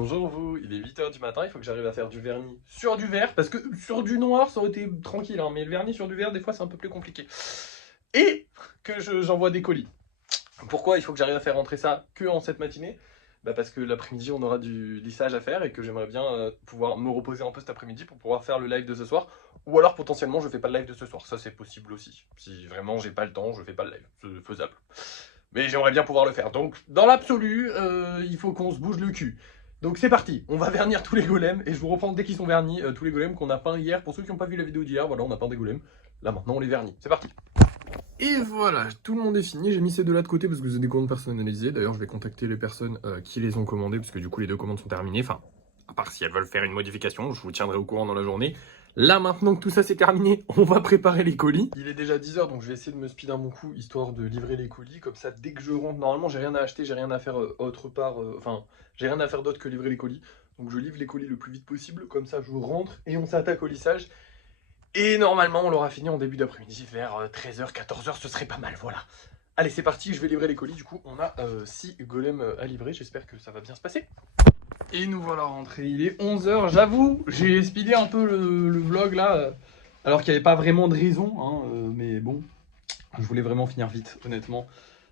Bonjour vous, il est 8 h du matin, il faut que j'arrive à faire du vernis sur du vert, parce que sur du noir ça aurait été tranquille, hein, mais le vernis sur du vert des fois c'est un peu plus compliqué. Et que j'envoie des colis. Pourquoi il faut que j'arrive à faire rentrer ça que en cette matinée? Parce que l'après-midi on aura du lissage à faire et que j'aimerais bien pouvoir me reposer un peu cet après-midi pour pouvoir faire le live de ce soir. Ou alors potentiellement je fais pas le live de ce soir, ça c'est possible aussi. Si vraiment j'ai pas le temps, je fais pas le live, c'est faisable. Mais j'aimerais bien pouvoir le faire. Donc, dans l'absolu, il faut qu'on se bouge le cul. Donc c'est parti, on va vernir tous les golems et je vous reprends dès qu'ils sont vernis, tous les golems qu'on a peints hier. Pour ceux qui n'ont pas vu la vidéo d'hier, voilà, on a peint des golems. Là maintenant on les vernit, c'est parti. Et voilà, tout le monde est fini, j'ai mis ces deux-là de côté parce que c'est des commandes personnalisées. D'ailleurs je vais contacter les personnes qui les ont commandées parce que du coup les deux commandes sont terminées. Enfin, à part si elles veulent faire une modification, je vous tiendrai au courant dans la journée. Là maintenant que tout ça c'est terminé, on va préparer les colis. Il est déjà 10 h donc je vais essayer de me speed un bon coup histoire de livrer les colis. Comme ça dès que je rentre, normalement j'ai rien à acheter, j'ai rien à faire autre part, enfin j'ai rien à faire d'autre que livrer les colis. Donc je livre les colis le plus vite possible, comme ça je rentre et on s'attaque au lissage. Et normalement on l'aura fini en début d'après-midi vers 13 h, 14 h, ce serait pas mal, voilà. Allez c'est parti, je vais livrer les colis, du coup on a 6 golems à livrer, j'espère que ça va bien se passer. Et nous voilà rentrés, il est 11 h, j'avoue, j'ai speedé un peu le vlog là, alors qu'il n'y avait pas vraiment de raison, hein, mais bon, je voulais vraiment finir vite, honnêtement.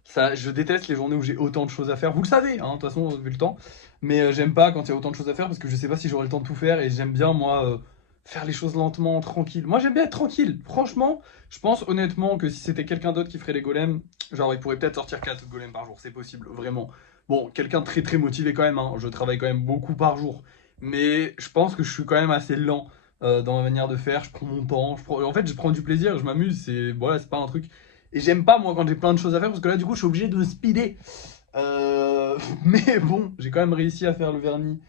Ça, je déteste les journées où j'ai autant de choses à faire, vous le savez, hein, de toute façon, vu le temps, mais j'aime pas quand il y a autant de choses à faire parce que je sais pas si j'aurai le temps de tout faire et j'aime bien, moi, faire les choses lentement, tranquille. Moi, j'aime bien être tranquille, franchement, je pense honnêtement que si c'était quelqu'un d'autre qui ferait les golems, genre il pourrait peut-être sortir 4 golems par jour, c'est possible, vraiment. Bon, quelqu'un de très très motivé quand même, hein. Je travaille quand même beaucoup par jour. Mais je pense que je suis quand même assez lent dans ma manière de faire. Je prends mon temps. En fait, je prends du plaisir, je m'amuse. Voilà, c'est pas un truc. Et j'aime pas moi quand j'ai plein de choses à faire parce que là, du coup, je suis obligé de speeder. Mais bon, j'ai quand même réussi à faire le vernis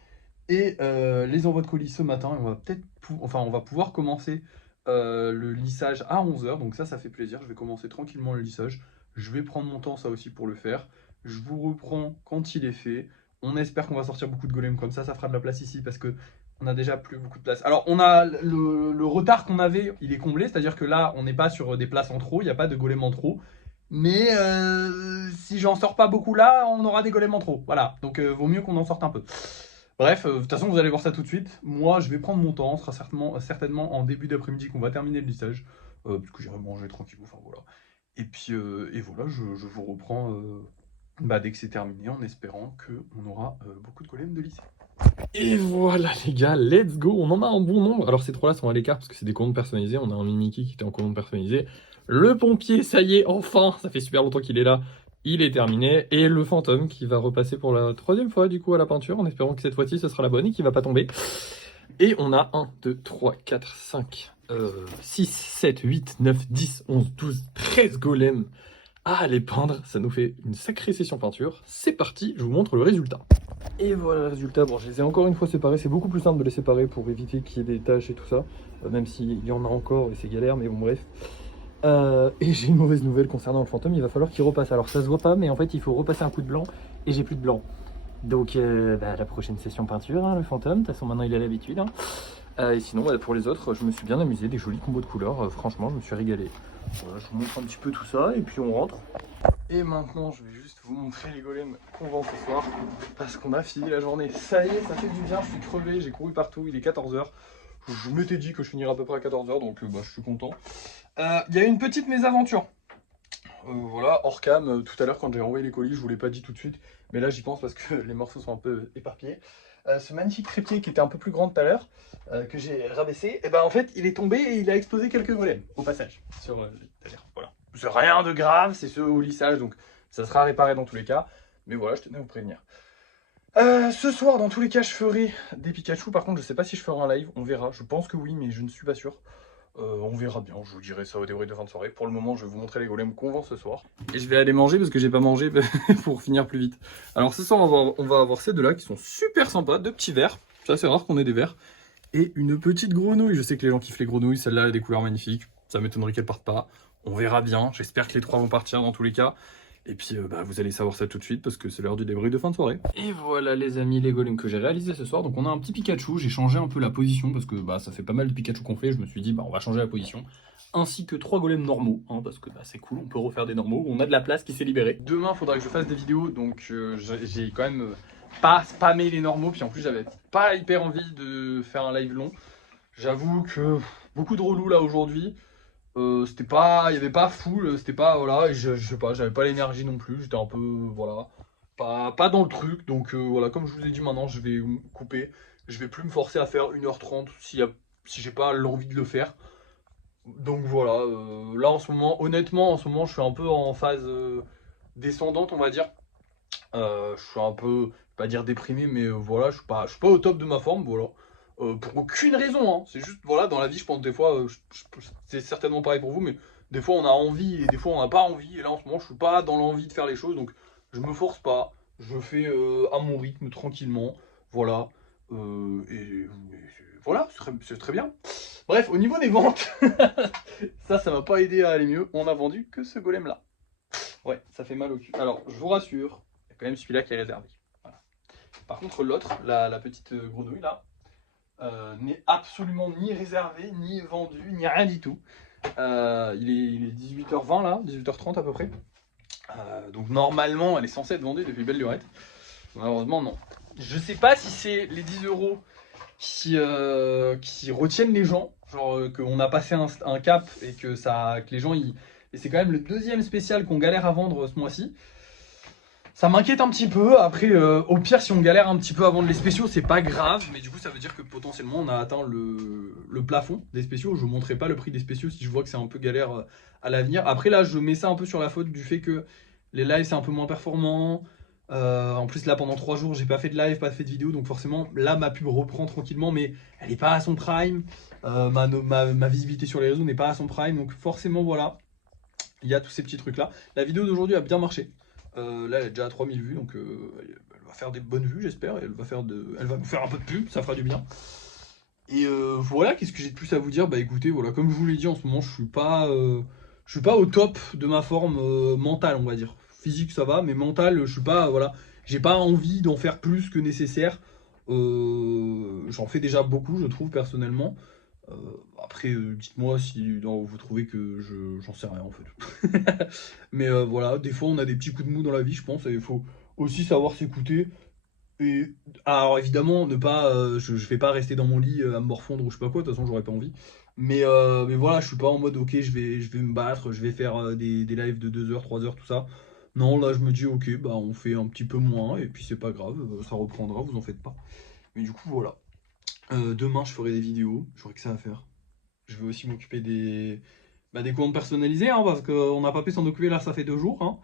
et les envois de colis ce matin. Et on va peut-être, on va pouvoir commencer le lissage à 11 h. Donc ça fait plaisir. Je vais commencer tranquillement le lissage. Je vais prendre mon temps, ça aussi, pour le faire. Je vous reprends quand il est fait. On espère qu'on va sortir beaucoup de golems comme ça fera de la place ici parce que on a déjà plus beaucoup de place. Alors on a le retard qu'on avait, il est comblé, c'est-à-dire que là on n'est pas sur des places en trop, il n'y a pas de golems en trop. Mais si j'en sors pas beaucoup là, on aura des golems en trop. Voilà, donc vaut mieux qu'on en sorte un peu. Bref, de toute façon vous allez voir ça tout de suite. Moi je vais prendre mon temps, ce sera certainement en début d'après-midi qu'on va terminer le lissage. Parce que j'irai manger tranquille, enfin voilà. Et puis et voilà, je vous reprends dès que c'est terminé, en espérant qu'on aura beaucoup de golems de lycée. Et voilà les gars, let's go, on en a un bon nombre. Alors ces trois-là sont à l'écart parce que c'est des commandes personnalisées. On a un Mimiki qui était en commande personnalisée. Le pompier, ça y est, enfin, ça fait super longtemps qu'il est là. Il est terminé. Et le fantôme qui va repasser pour la 3e fois du coup à la peinture, en espérant que cette fois-ci ce sera la bonne et qu'il va pas tomber. Et on a 1, 2, 3, 4, 5, 6, 7, 8, 9, 10, 11, 12, 13 golems à aller peindre. Ça nous fait une sacrée session peinture. C'est parti, je vous montre le résultat. Et voilà le résultat. Bon, je les ai encore une fois séparés. C'est beaucoup plus simple de les séparer pour éviter qu'il y ait des taches et tout ça. Même s'il y en a encore et c'est galère, mais bon, bref. Et j'ai une mauvaise nouvelle concernant le fantôme. Il va falloir qu'il repasse. Alors ça se voit pas, mais en fait, il faut repasser un coup de blanc et j'ai plus de blanc. Donc la prochaine session peinture, hein, le fantôme. De toute façon, maintenant il a l'habitude. Hein. Et sinon, pour les autres, je me suis bien amusé. Des jolis combos de couleurs. Franchement, je me suis régalé. Voilà, je vous montre un petit peu tout ça et puis on rentre. Et maintenant, je vais juste vous montrer les golems qu'on vend ce soir parce qu'on a fini la journée. Ça y est, ça fait du bien, je suis crevé, j'ai couru partout, il est 14 h. Je m'étais dit que je finirais à peu près à 14 h, donc je suis content. Il y a une petite mésaventure. Voilà, hors cam, tout à l'heure quand j'ai envoyé les colis, je vous l'ai pas dit tout de suite, mais là j'y pense parce que les morceaux sont un peu éparpillés. Ce magnifique trépied qui était un peu plus grand tout à l'heure, que j'ai rabaissé, et en fait il est tombé et il a explosé quelques golems au passage sur l'étagère. Voilà. C'est rien de grave, c'est ceux au lissage, donc ça sera réparé dans tous les cas. Mais voilà, je tenais à vous prévenir. Ce soir, dans tous les cas, je ferai des Pikachu. Par contre, je sais pas si je ferai un live, on verra. Je pense que oui, mais je ne suis pas sûr. On verra bien, je vous dirai ça au débrief de fin de soirée. Pour le moment, je vais vous montrer les golems qu'on vend ce soir. Et je vais aller manger parce que j'ai pas mangé pour finir plus vite. Alors ce soir, on va avoir ces deux-là qui sont super sympas, deux petits verres. Ça, c'est rare qu'on ait des verres. Et une petite grenouille. Je sais que les gens kiffent les grenouilles, celle-là a des couleurs magnifiques. Ça m'étonnerait qu'elle parte pas. On verra bien, j'espère que les trois vont partir dans tous les cas. Et puis vous allez savoir ça tout de suite parce que c'est l'heure du débrief de fin de soirée. Et voilà les amis, les golems que j'ai réalisés ce soir. Donc on a un petit Pikachu, j'ai changé un peu la position parce que ça fait pas mal de Pikachu qu'on fait. Je me suis dit on va changer la position. Ainsi que 3 golems normaux, hein, parce que c'est cool, on peut refaire des normaux. On a de la place qui s'est libérée. Demain il faudra que je fasse des vidéos, donc j'ai quand même pas spammer les normaux. Puis en plus, j'avais pas hyper envie de faire un live long. J'avoue que beaucoup de relous là aujourd'hui. C'était pas, il y avait pas full, c'était pas, voilà, et je sais pas, j'avais pas l'énergie non plus, j'étais un peu, voilà, pas dans le truc, donc voilà, comme je vous ai dit maintenant, je vais couper, je vais plus me forcer à faire 1h30 si j'ai pas l'envie de le faire, donc voilà, là en ce moment, honnêtement, en ce moment, je suis un peu en phase descendante, on va dire, je suis un peu, je vais pas dire déprimé, mais voilà, je suis pas au top de ma forme, voilà. Pour aucune raison, hein. C'est juste, voilà, dans la vie, je pense des fois, c'est certainement pareil pour vous, mais des fois on a envie et des fois on n'a pas envie. Et là en ce moment, je suis pas dans l'envie de faire les choses, donc je me force pas. Je fais à mon rythme, tranquillement. Voilà. Et voilà, c'est très bien. Bref, au niveau des ventes, ça m'a pas aidé à aller mieux. On a vendu que ce golem là. Ouais, ça fait mal au cul. Alors, je vous rassure, il y a quand même celui-là qui est réservé. Voilà. Par contre, l'autre, la petite grenouille là, n'est absolument ni réservé, ni vendu, ni rien du tout. Il est 18h20 là, 18h30 à peu près. Donc normalement, elle est censée être vendue depuis belle lurette. Malheureusement, non. Je sais pas si c'est les 10 euros qui retiennent les gens, genre qu'on a passé un cap et que les gens et c'est quand même le deuxième spécial qu'on galère à vendre ce mois-ci. Ça m'inquiète un petit peu. Après, au pire, si on galère un petit peu à vendre les spéciaux, c'est pas grave. Mais du coup, ça veut dire que potentiellement, on a atteint le plafond des spéciaux. Je ne montrerai pas le prix des spéciaux si je vois que c'est un peu galère à l'avenir. Après, là, je mets ça un peu sur la faute du fait que les lives, c'est un peu moins performant. En plus, là, pendant 3 jours, j'ai pas fait de live, pas fait de vidéo. Donc forcément, là, ma pub reprend tranquillement. Mais elle n'est pas à son prime. Ma visibilité sur les réseaux n'est pas à son prime. Donc forcément, voilà. Il y a tous ces petits trucs-là. La vidéo d'aujourd'hui a bien marché. Là, elle est déjà à 3000 vues, donc elle va faire des bonnes vues, j'espère. Elle va nous faire un peu de pub, ça fera du bien. Et voilà, qu'est-ce que j'ai de plus à vous dire? Bah écoutez, voilà, comme je vous l'ai dit, en ce moment, je suis pas au top de ma forme mentale, on va dire. Physique, ça va, mais mentale, je suis pas, voilà, j'ai pas envie d'en faire plus que nécessaire. J'en fais déjà beaucoup, je trouve, personnellement. Euh, Après, dites-moi si non, vous trouvez que j'en sais rien en fait. Mais voilà, des fois on a des petits coups de mou dans la vie, je pense, et il faut aussi savoir s'écouter. Et alors évidemment, ne pas, je vais pas rester dans mon lit à me morfondre ou je sais pas quoi, de toute façon j'aurais pas envie. Mais voilà, je suis pas en mode ok, je vais me battre, je vais faire des lives de 2 heures, 3 heures, tout ça. Non, là je me dis ok, bah on fait un petit peu moins et puis c'est pas grave, ça reprendra, vous en faites pas. Mais du coup voilà. Demain je ferai des vidéos, j'aurai que ça à faire. Je vais aussi m'occuper des commandes personnalisées, hein, parce qu'on n'a pas pu s'en occuper là, ça fait 2 jours. Hein.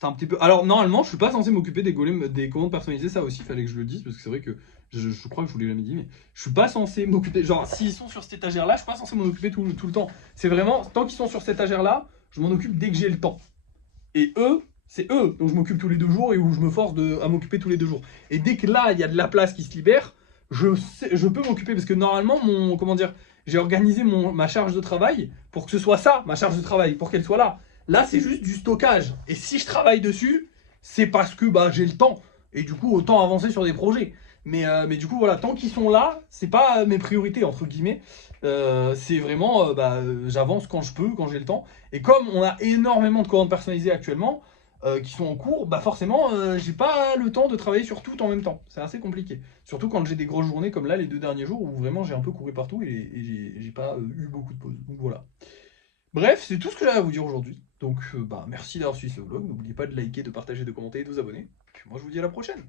C'est un petit peu. Alors normalement, je suis pas censé m'occuper des commandes personnalisées, ça aussi, fallait que je le dise, parce que c'est vrai que je crois que je vous l'ai jamais dit, mais je suis pas censé m'occuper. Genre, s'ils sont sur cette étagère-là, je suis pas censé m'en occuper tout le temps. C'est vraiment, tant qu'ils sont sur cette étagère-là, je m'en occupe dès que j'ai le temps. Et eux, c'est eux dont je m'occupe tous les 2 jours et où je me force à m'occuper tous les 2 jours. Et dès que là, il y a de la place qui se libère, je peux m'occuper parce que normalement, comment dire, j'ai organisé ma charge de travail pour que ce soit ça, ma charge de travail, pour qu'elle soit là. Là, c'est juste du stockage. Et si je travaille dessus, c'est parce que bah, j'ai le temps. Et du coup, autant avancer sur des projets. Mais du coup, voilà, tant qu'ils sont là, c'est pas mes priorités, entre guillemets. C'est vraiment, j'avance quand je peux, quand j'ai le temps. Et comme on a énormément de commandes personnalisées actuellement, qui sont en cours, bah forcément, j'ai pas le temps de travailler sur tout en même temps. C'est assez compliqué. Surtout quand j'ai des grosses journées comme là, les 2 derniers jours, où vraiment j'ai un peu couru partout et j'ai pas eu beaucoup de pauses. Donc voilà. Bref, c'est tout ce que j'avais à vous dire aujourd'hui. Donc merci d'avoir suivi ce vlog. N'oubliez pas de liker, de partager, de commenter et de vous abonner. Puis moi, je vous dis à la prochaine.